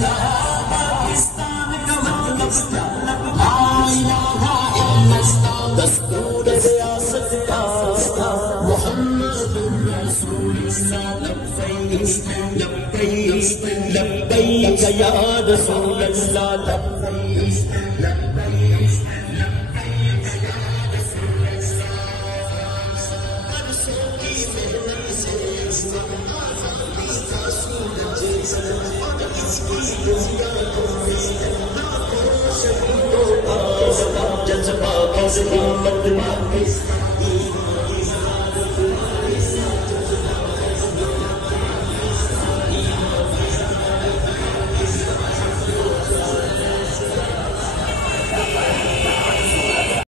پاکستان کا مطلب کیا؟ لا الہ الا اللہ دستور ریاست کا محمد رسول اللہ لبیک لبیک لبیک یا رسول اللہ لبیک لبیک جذبہ